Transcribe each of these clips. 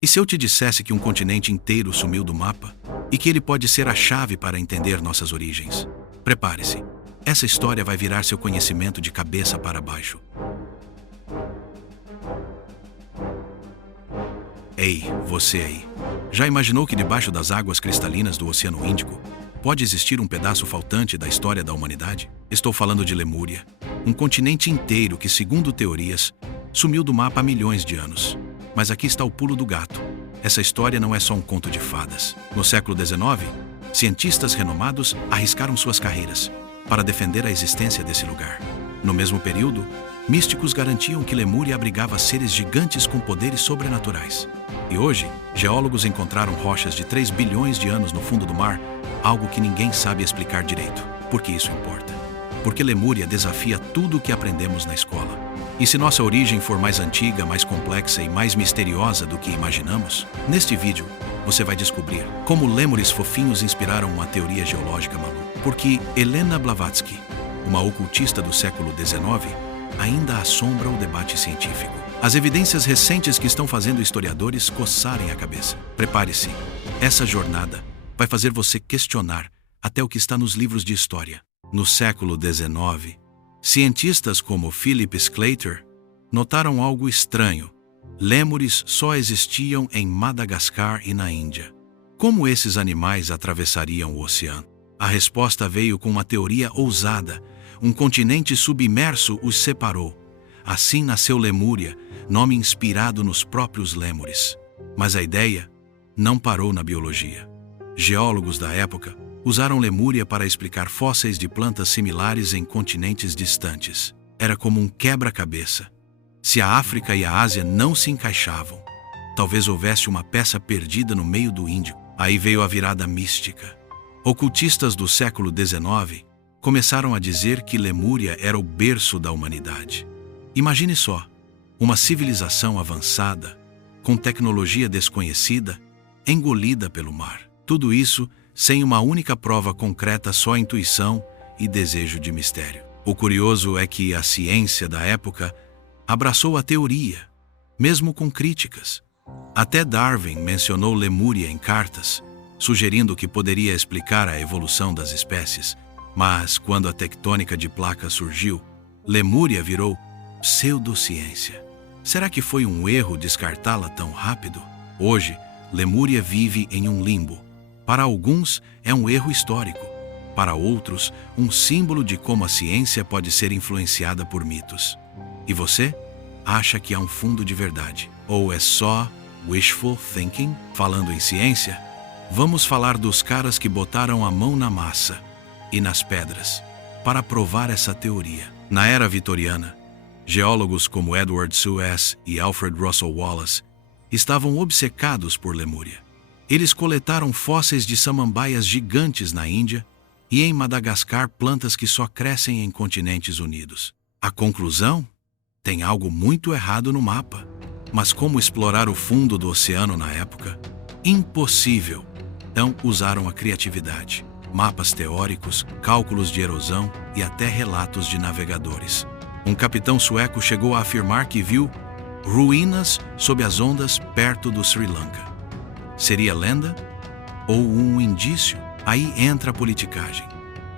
E se eu te dissesse que um continente inteiro sumiu do mapa e que ele pode ser a chave para entender nossas origens? Prepare-se. Essa história vai virar seu conhecimento de cabeça para baixo. Ei, você aí. Já imaginou que debaixo das águas cristalinas do Oceano Índico pode existir um pedaço faltante da história da humanidade? Estou falando de Lemúria, um continente inteiro que, segundo teorias, sumiu do mapa há milhões de anos. Mas aqui está o pulo do gato. Essa história não é só um conto de fadas. No século XIX, cientistas renomados arriscaram suas carreiras para defender a existência desse lugar. No mesmo período, místicos garantiam que Lemúria abrigava seres gigantes com poderes sobrenaturais. E hoje, geólogos encontraram rochas de 3 bilhões de anos no fundo do mar, algo que ninguém sabe explicar direito. Por que isso importa? Porque Lemúria desafia tudo o que aprendemos na escola. E se nossa origem for mais antiga, mais complexa e mais misteriosa do que imaginamos, neste vídeo você vai descobrir como lêmures fofinhos inspiraram uma teoria geológica maluca. Porque Helena Blavatsky, uma ocultista do século XIX, ainda assombra o debate científico. As evidências recentes que estão fazendo historiadores coçarem a cabeça. Prepare-se, essa jornada vai fazer você questionar até o que está nos livros de história. No século XIX, cientistas como Philip Sclater notaram algo estranho. Lêmures só existiam em Madagascar e na Índia. Como esses animais atravessariam o oceano? A resposta veio com uma teoria ousada. Um continente submerso os separou. Assim nasceu Lemúria, nome inspirado nos próprios lêmures. Mas a ideia não parou na biologia. Geólogos da época usaram Lemúria para explicar fósseis de plantas similares em continentes distantes. Era como um quebra-cabeça. Se a África e a Ásia não se encaixavam, talvez houvesse uma peça perdida no meio do Índico. Aí veio a virada mística. Ocultistas do século XIX começaram a dizer que Lemúria era o berço da humanidade. Imagine só, uma civilização avançada, com tecnologia desconhecida, engolida pelo mar. Tudo isso sem uma única prova concreta, só intuição e desejo de mistério. O curioso é que a ciência da época abraçou a teoria, mesmo com críticas. Até Darwin mencionou Lemúria em cartas, sugerindo que poderia explicar a evolução das espécies. Mas quando a tectônica de placas surgiu, Lemúria virou pseudociência. Será que foi um erro descartá-la tão rápido? Hoje, Lemúria vive em um limbo. Para alguns, é um erro histórico. Para outros, um símbolo de como a ciência pode ser influenciada por mitos. E você? Acha que há um fundo de verdade? Ou é só wishful thinking? Falando em ciência, vamos falar dos caras que botaram a mão na massa e nas pedras para provar essa teoria. Na era vitoriana, geólogos como Edward Suess e Alfred Russel Wallace estavam obcecados por Lemúria. Eles coletaram fósseis de samambaias gigantes na Índia e em Madagascar plantas que só crescem em continentes unidos. A conclusão? Tem algo muito errado no mapa. Mas como explorar o fundo do oceano na época? Impossível. Então usaram a criatividade. Mapas teóricos, cálculos de erosão e até relatos de navegadores. Um capitão sueco chegou a afirmar que viu ruínas sob as ondas perto do Sri Lanka. Seria lenda? Ou um indício? Aí entra a politicagem.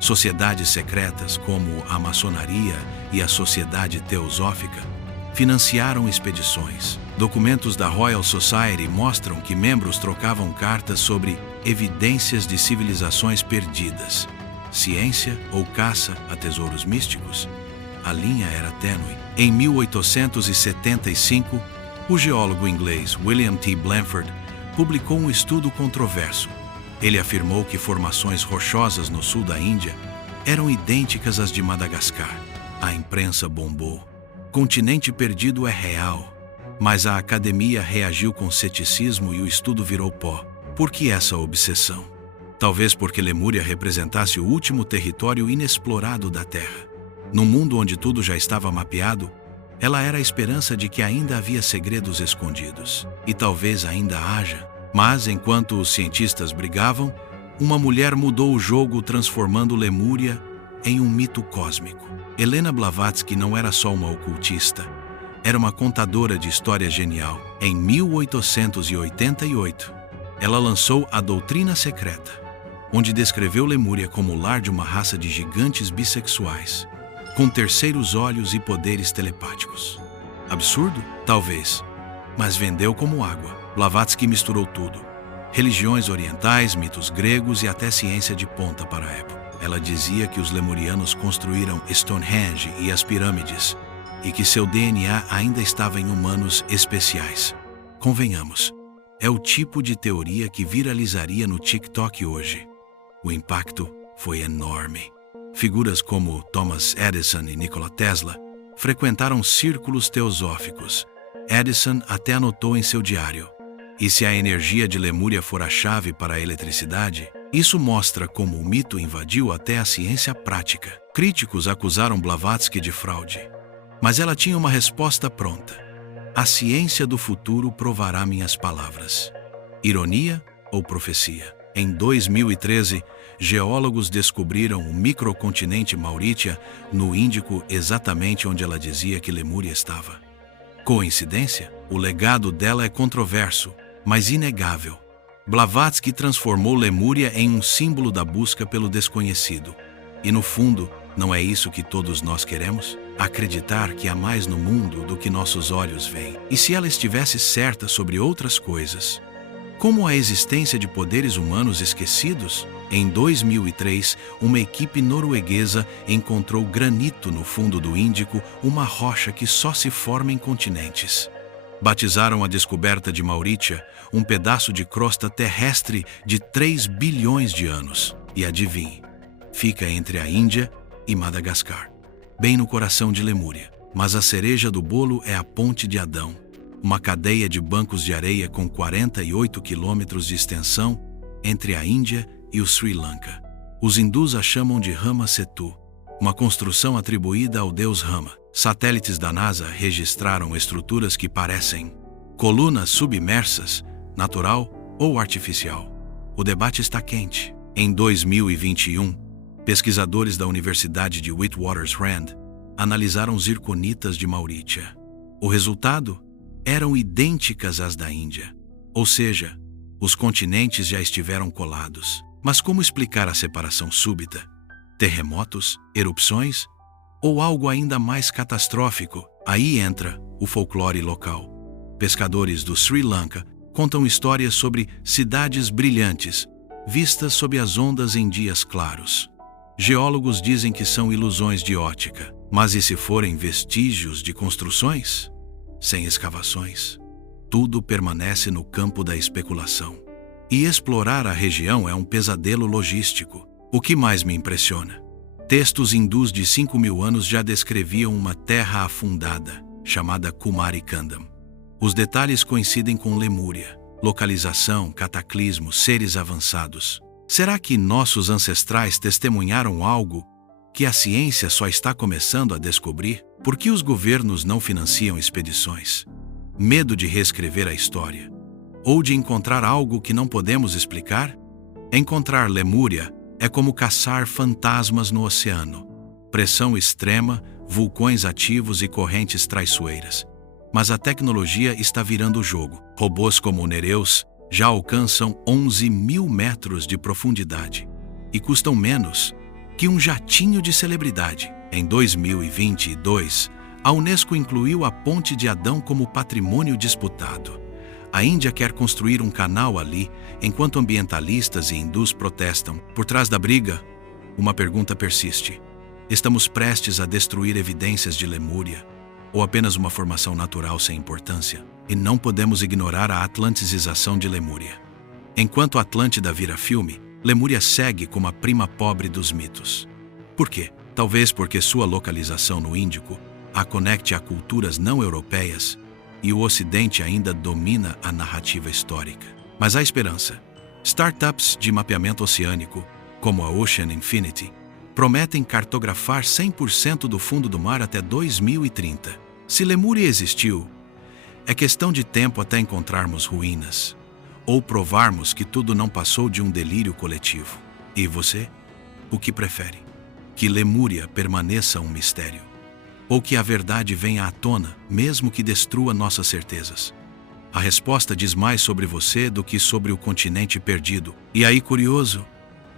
Sociedades secretas como a maçonaria e a Sociedade Teosófica financiaram expedições. Documentos da Royal Society mostram que membros trocavam cartas sobre evidências de civilizações perdidas. Ciência ou caça a tesouros místicos? A linha era tênue. Em 1875, o geólogo inglês William T. Blanford publicou um estudo controverso. Ele afirmou que formações rochosas no sul da Índia eram idênticas às de Madagascar. A imprensa bombou. Continente perdido é real. Mas a academia reagiu com ceticismo e o estudo virou pó. Por que essa obsessão? Talvez porque Lemúria representasse o último território inexplorado da Terra. Num mundo onde tudo já estava mapeado, ela era a esperança de que ainda havia segredos escondidos. E talvez ainda haja. Mas, enquanto os cientistas brigavam, uma mulher mudou o jogo, transformando Lemúria em um mito cósmico. Helena Blavatsky não era só uma ocultista. Era uma contadora de história genial. Em 1888, ela lançou A Doutrina Secreta, onde descreveu Lemúria como o lar de uma raça de gigantes bissexuais, com terceiros olhos e poderes telepáticos. Absurdo? Talvez. Mas vendeu como água. Blavatsky misturou tudo: religiões orientais, mitos gregos e até ciência de ponta para a época. Ela dizia que os lemurianos construíram Stonehenge e as pirâmides, e que seu DNA ainda estava em humanos especiais. Convenhamos, é o tipo de teoria que viralizaria no TikTok hoje. O impacto foi enorme. Figuras como Thomas Edison e Nikola Tesla frequentaram círculos teosóficos. Edison até anotou em seu diário: e se a energia de Lemúria for a chave para a eletricidade, isso mostra como o mito invadiu até a ciência prática. Críticos acusaram Blavatsky de fraude, mas ela tinha uma resposta pronta: a ciência do futuro provará minhas palavras. Ironia ou profecia? Em 2013, geólogos descobriram o microcontinente Mauritia, no Índico, exatamente onde ela dizia que Lemúria estava. Coincidência? O legado dela é controverso, mas inegável. Blavatsky transformou Lemúria em um símbolo da busca pelo desconhecido. E no fundo, não é isso que todos nós queremos? Acreditar que há mais no mundo do que nossos olhos veem. E se ela estivesse certa sobre outras coisas, como a existência de poderes humanos esquecidos? Em 2003, uma equipe norueguesa encontrou granito no fundo do Índico, uma rocha que só se forma em continentes. Batizaram a descoberta de Mauritia, um pedaço de crosta terrestre de 3 bilhões de anos. E adivinhe, fica entre a Índia e Madagascar, bem no coração de Lemúria. Mas a cereja do bolo é a Ponte de Adão, uma cadeia de bancos de areia com 48 quilômetros de extensão entre a Índia e o Sri Lanka. Os hindus a chamam de Rama Setu, uma construção atribuída ao deus Rama. Satélites da NASA registraram estruturas que parecem colunas submersas, natural ou artificial. O debate está quente. Em 2021, pesquisadores da Universidade de Witwatersrand analisaram zirconitas de Mauritia. O resultado? Eram idênticas às da Índia. Ou seja, os continentes já estiveram colados. Mas como explicar a separação súbita? Terremotos? Erupções? Ou algo ainda mais catastrófico? Aí entra o folclore local. Pescadores do Sri Lanka contam histórias sobre cidades brilhantes, vistas sob as ondas em dias claros. Geólogos dizem que são ilusões de ótica. Mas e se forem vestígios de construções? Sem escavações, tudo permanece no campo da especulação. E explorar a região é um pesadelo logístico. O que mais me impressiona? Textos hindus de 5.000 anos já descreviam uma terra afundada, chamada Kumari Kandam. Os detalhes coincidem com Lemúria: localização, cataclismo, seres avançados. Será que nossos ancestrais testemunharam algo que a ciência só está começando a descobrir? Por que os governos não financiam expedições? Medo de reescrever a história? Ou de encontrar algo que não podemos explicar? Encontrar Lemúria é como caçar fantasmas no oceano. Pressão extrema, vulcões ativos e correntes traiçoeiras. Mas a tecnologia está virando o jogo. Robôs como o Nereus já alcançam 11.000 metros de profundidade e custam menos que um jatinho de celebridade. Em 2022, a Unesco incluiu a Ponte de Adão como patrimônio disputado. A Índia quer construir um canal ali, enquanto ambientalistas e hindus protestam. Por trás da briga, uma pergunta persiste: estamos prestes a destruir evidências de Lemúria, ou apenas uma formação natural sem importância? E não podemos ignorar a atlanticização de Lemúria. Enquanto Atlântida vira filme, Lemúria segue como a prima pobre dos mitos. Por quê? Talvez porque sua localização no Índico a conecte a culturas não europeias e o Ocidente ainda domina a narrativa histórica. Mas há esperança. Startups de mapeamento oceânico, como a Ocean Infinity, prometem cartografar 100% do fundo do mar até 2030. Se Lemúria existiu, é questão de tempo até encontrarmos ruínas, ou provarmos que tudo não passou de um delírio coletivo. E você? O que prefere? Que Lemúria permaneça um mistério, ou que a verdade venha à tona, mesmo que destrua nossas certezas? A resposta diz mais sobre você do que sobre o continente perdido. E aí, curioso,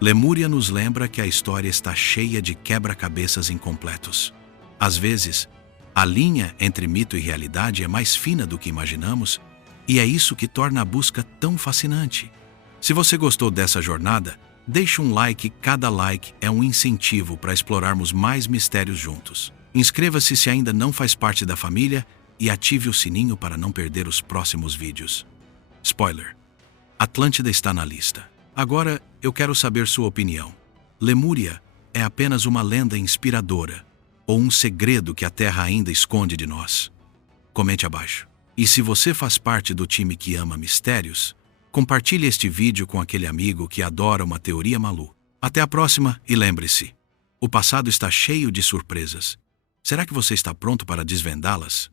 Lemúria nos lembra que a história está cheia de quebra-cabeças incompletos. Às vezes, a linha entre mito e realidade é mais fina do que imaginamos, e é isso que torna a busca tão fascinante. Se você gostou dessa jornada, deixe um like. Cada like é um incentivo para explorarmos mais mistérios juntos. Inscreva-se se ainda não faz parte da família e ative o sininho para não perder os próximos vídeos. Spoiler: Atlântida está na lista. Agora, eu quero saber sua opinião. Lemúria é apenas uma lenda inspiradora ou um segredo que a Terra ainda esconde de nós? Comente abaixo. E se você faz parte do time que ama mistérios, compartilhe este vídeo com aquele amigo que adora uma teoria maluca. Até a próxima e lembre-se, o passado está cheio de surpresas. Será que você está pronto para desvendá-las?